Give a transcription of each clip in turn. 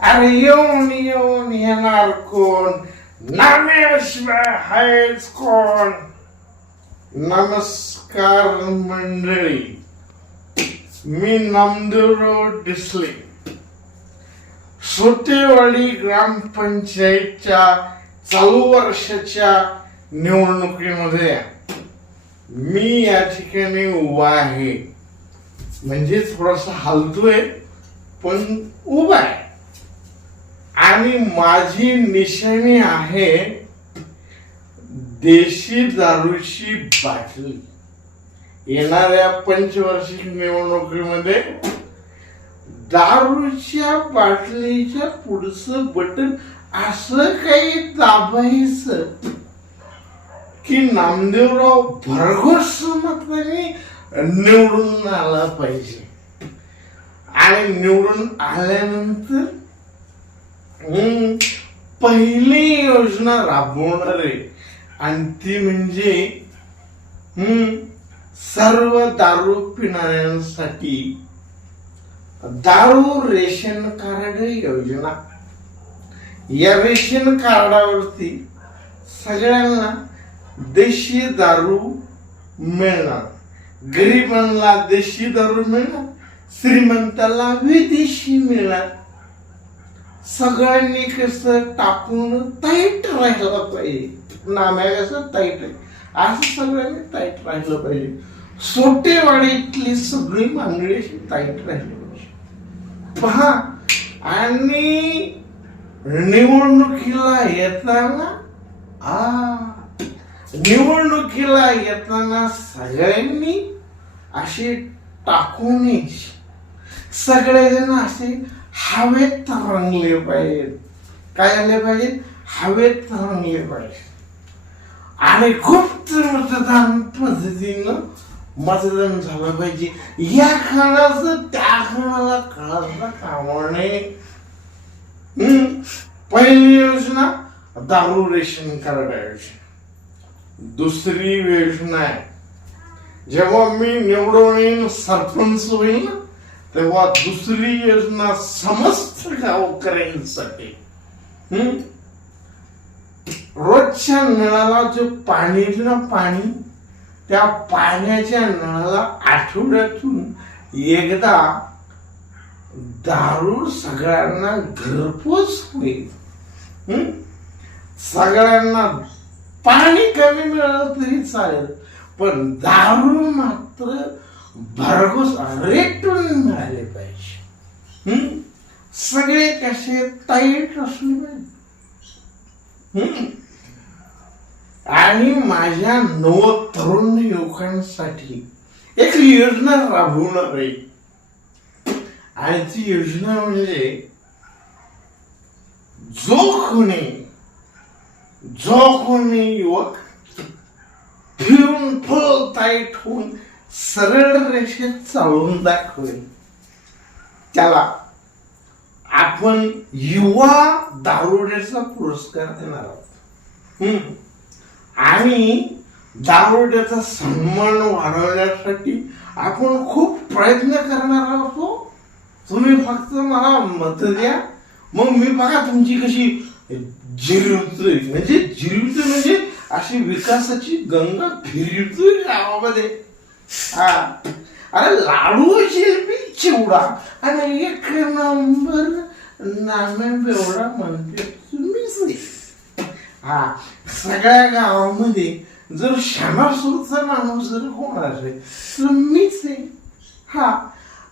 अरे येऊन येऊन येणार कोण, नाम्याशिवाय हायच कोण. नमस्कार मंडळी, मी नामदेवराव डिसले. सोटेवाडी ग्रामपंचायतच्या चालू वर्षाच्या निवडणुकीमध्ये मी या ठिकाणी उभा आहे. म्हणजे थोडासा हलतोय पण उभा आहे. आणि माझी निशाणी आहे देशी दारूची बाटली. येणाऱ्या पंचवार्षिक निवडणुकीमध्ये दारूच्या बाटलीच्या पुढचं बटन असं काही दाबायचं की नामदेवराव भरघोस मताने निवडून आला पाहिजे. आणि निवडून आल्यानंतर पहिली योजना राबवणार आहे. आणि ती म्हणजे सर्व दारू पिणाऱ्यांसाठी दारू रेशन कार्ड योजना. या रेशन कार्डावरती सगळ्यांना देशी दारू मिळणार. गरिबांना देशी दारू मिळणार, श्रीमंताला विदेशी मिळणार. सगळ्यांनी कसं टाकून टाईट राहिलं पाहिजे. नाम्या कसं टाईट आहे असं सगळ्यांनी टाईट राहिलं पाहिजे. सोटेवाडीतली सगळी मंडळी टाईट राहिली पाहिजे. पहा, आणि निवडणुकीला येताना सगळ्यांनी असे टाकून सगळेजण असे हवेत रंगले पाहिजेत. काय झाले पाहिजेत? हवेत रंगले पाहिजे. आणि गुप्त मतदान पद्धतीनं मतदान झालं पाहिजे. या क्षणाचं त्या क्षणाला कळायला कामा नये. पहिली योजना दारू रेशन कार्ड योजना. दुसरी योजना आहे, जेव्हा मी निवडून येईन, सरपंच होईल ना, तेव्हा दुसरी योजना समस्त गावकऱ्यांसाठी. रोजच्या नळाला जो पाणी त्या पाण्याच्या नळाला आठवड्यातून एकदा दारू सगळ्यांना घरपोच होईल. सगळ्यांना पाणी कमी मिळालं तरी चालेल, पण दारू मात्र भरघोस रेटून मिळाले पाहिजे. सगळे कसे टाईट असले पाहिजे. आणि माझ्या नवतरुण युवकांसाठी एक योजना राबवणार आहे. आणि ती योजना म्हणजे जो कोणी युवक फिरून फुल टाईट होऊन सरळ रेषेत चालून दाखवेल त्याला आपण युवा दारुड्याचा पुरस्कार देणार आहोत. आणि दारुड्याचा सन्मान वाढवण्यासाठी आपण खूप प्रयत्न करणार आहोत. तुम्ही फक्त मला मत द्या, मग मी बघा तुमची कशी जिरवतोय. म्हणजे अशी विकासाची गंगा फिरतोय गावामध्ये. अरे लाडू, जिलेबी, चिवडा आणि एक नंबर नाम्या बेवडा म्हणते तुम्हीच. सगळ्या गावामध्ये जर श्यामासूरचा माणूस जर कोण असेल तर मीच आहे.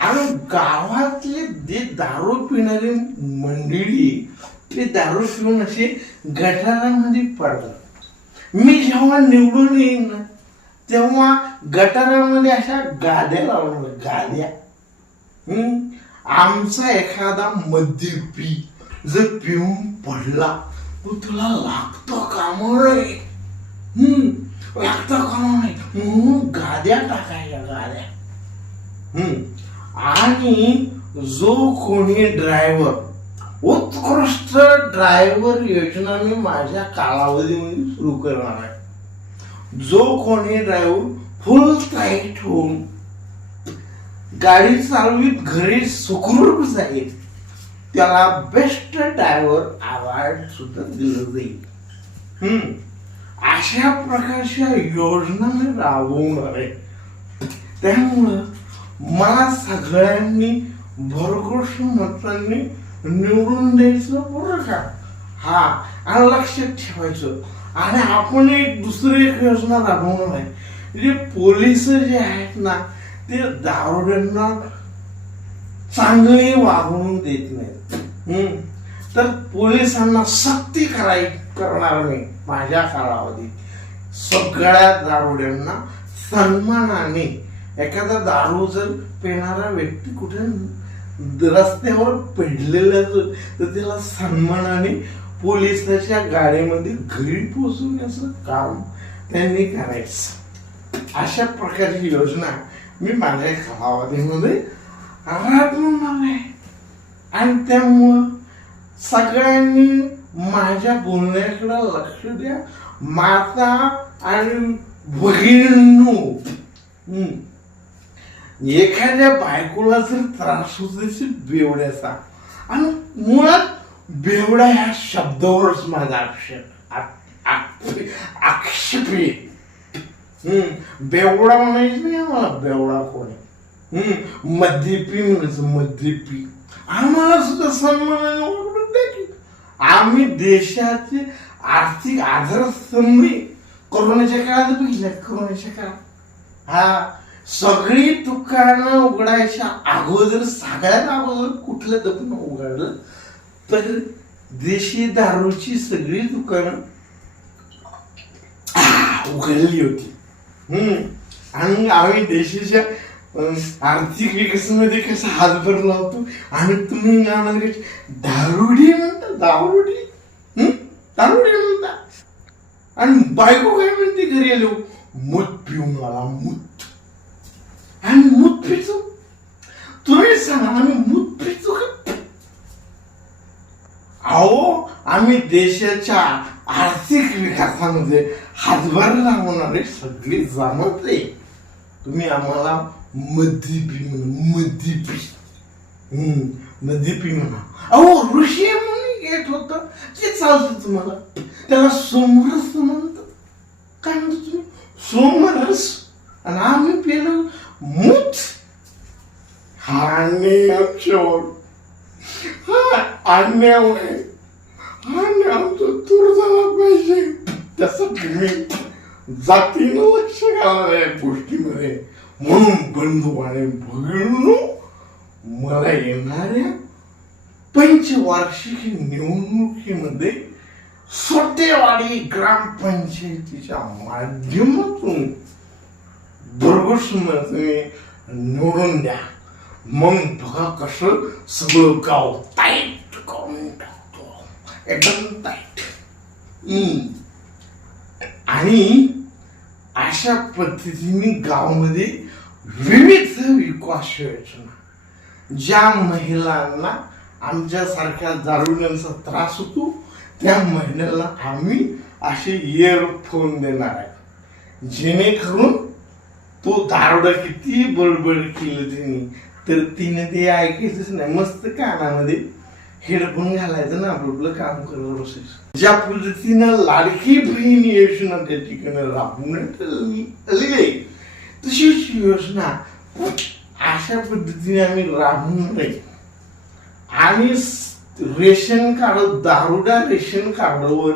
आणि गावातले जे दारू पिणारी मंडळी ते दारू पिऊन असे गटारामध्ये पडतात. मी जेव्हा निवडून येईन ना, तेव्हा गटारामध्ये अशा गाद्या लावणार. गाद्या. आमचा एखादा मद्यपी जर पिऊन पडला तर तुला लागतं कामा नये. म्हणून गाद्या टाकायच्या, गाद्या. आणि जो कोणी ड्रायव्हर, उत्कृष्ट ड्रायव्हर योजना मी माझ्या कालावधीमध्ये सुरू करणार आहे. जो कोणी ड्रायव्हर फुल टाईट होऊन गाडी चालवीत घरी सुखरूप जाईल त्याला बेस्ट ड्रायव्हर अवॉर्ड सुद्धा दिलं जाईल. अशा प्रकारच्या योजना मी राबवणार आहे. त्यामुळं मला सगळ्यांनी भरघोस मतांनी निवडून द्यायचं बरं का. हा, आणि लक्षात ठेवायचं. आणि आपण दुसरी एक योजना राबवणार आहे. जे पोलिस जे आहेत ना ते दारुड्यांना चांगली वागणूक देत नाहीत. तर पोलिसांना सक्ती करणार मी माझ्या कालावधीत. सगळ्या दारुड्यांना सन्मानाने, एखादा दारू जर पिणारा व्यक्ती कुठे रस्त्यावर पडलेला तर त्याला सन्मानाने पोलिसाच्या गाडीमध्ये घरी पोहोचवण्याचं काम त्यांनी करायचं. अशा प्रकारची योजना मी माझ्या कालावधीमध्ये राबवणार आहे. आणि त्यामुळं सगळ्यांनी माझ्या बोलण्याकडे लक्ष द्या. माता आणि भगिनींनो, एखाद्या बायकोला जर त्रास होत असेल बेवड्याचा, आणि मुळात बेवडा ह्या शब्दावरच माझा आक्षेप आहे. बेवडा म्हणायचं नाही मला. बेवडा कोणी मद्यपी म्हणायचं. मद्यपी आम्हाला सुद्धा सन्मानाने ओळखून द्या की. आम्ही देशाचे आर्थिक आधारस्तंभ कोरोनाच्या काळात बघितल्या. कोरोनाच्या काळात हा सगळी दुकानं उघडायच्या अगोदर, सगळ्यात अगोदर कुठलं दुकान उघडलं तर देशी दारूची सगळी दुकानं उघडली होती. आणि आम्ही देशाच्या आर्थिक विकासामध्ये कसा हातभार लावतो. आणि तुम्ही दारुडी म्हणता. दारुडी म्हणता. आणि बायको काय म्हणते घरी आलो, मूत पिऊन आला. मूत. आणि मूत पितो. तुम्ही सांगा आम्ही मूत पितो का? अहो, आम्ही देशाच्या आर्थिक विकासामध्ये हातभार लावणारे सगळे जाणत आहे. तुम्ही आम्हाला मद्यपी म्हणा. मद्यपी म्हणा. अहो, ऋषी म्हणून येत होत ते चालतं तुम्हाला. त्याला सोमरस म्हणतात. काय म्हणतो तुम्ही? सोमरस. आणि आम्ही पेलो मूत. हा अन्याय आमच्यावर. हा अन्याय आहे. आणि आमचं दूर झाला पाहिजे. त्यासाठी मी जातीनं लक्ष घालणार या गोष्टीमध्ये. म्हणून बंधू आणि भगिनींनो, मला येणाऱ्या पंचवार्षिक निवडणुकीमध्ये सोटेवाडी ग्रामपंचायतीच्या माध्यमातून भरघोस मताने निवडून द्या. मग बघा कसं सगळं गाव टाईट करून टाकतो. एकदम टाईट. आणि अशा पद्धतीने गावामध्ये विविध विकास योजना, ज्या महिलांना आमच्यासारख्या दारुड्यांचा त्रास होतो त्या महिन्याला आम्ही असे इयरफोन देणार आहे. जेणेकरून तो दारुडा किती बडबड केलं तिने तर तिने ते ऐकायचंच नाही. मस्त कानामध्ये हेडफोन घालायचं ना, आपलं काम करत बसायचं. ज्या पद्धतीनं लाडकी बहीण योजना त्या ठिकाणी राबवण्यात आलेली आहे तशीच योजना अशा पद्धतीने आम्ही राबवणार आहे. आणि रेशन कार्ड, दारुडा रेशन कार्डवर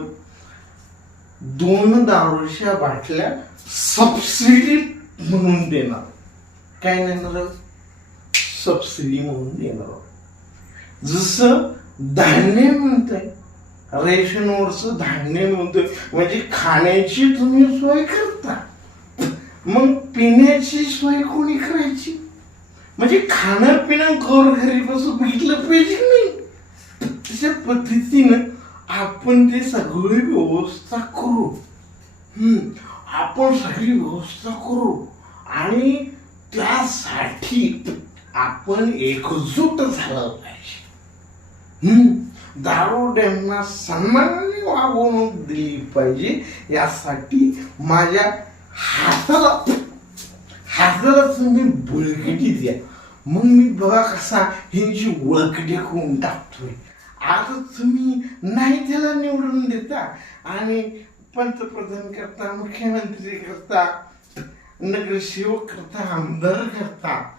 2 दारूच्या बाटल्या सबसिडी म्हणून देणार. काय देणार? सबसिडी म्हणून देणार. जसं धान्य म्हणतंय, रेशनवरच धान्य म्हणतोय, म्हणजे खाण्याची तुम्ही सोय करता, मग पिण्याची सोय कोणी करायची? म्हणजे खाणं पिणं घरी बसून बघितलं पाहिजे नाही. तशा पद्धतीनं आपण ते सगळी व्यवस्था करू. आपण सगळी व्यवस्था करू आणि त्यासाठी आपण एकजूट झालं पाहिजे. दारुड्यांना सन्मानाने वागणूक दिली पाहिजे. यासाठी माझ्या हाताला तुम्ही बळकटी द्या. मग मी बघा कसा ह्यांची वळकटी करून टाकतोय. आता तुम्ही नाही त्याला निवडून देता आणि पंतप्रधान करता, मुख्यमंत्री करता, नगरसेवक करता, आमदार करता.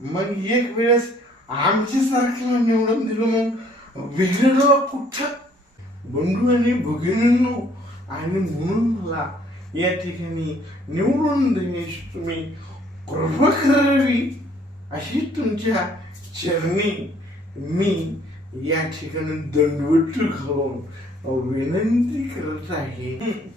मग एक वेळेस आमच्या सारख्याला निवडून दिलं, मग वेगळं कुठं? बंधू आणि भगिनींनो, आणि म्हणून मला या ठिकाणी निवडून देण्याची तुम्ही कृपा करावी अशी तुमच्या चरणी मी या ठिकाणी दंडवत घालून विनंती करत आहे.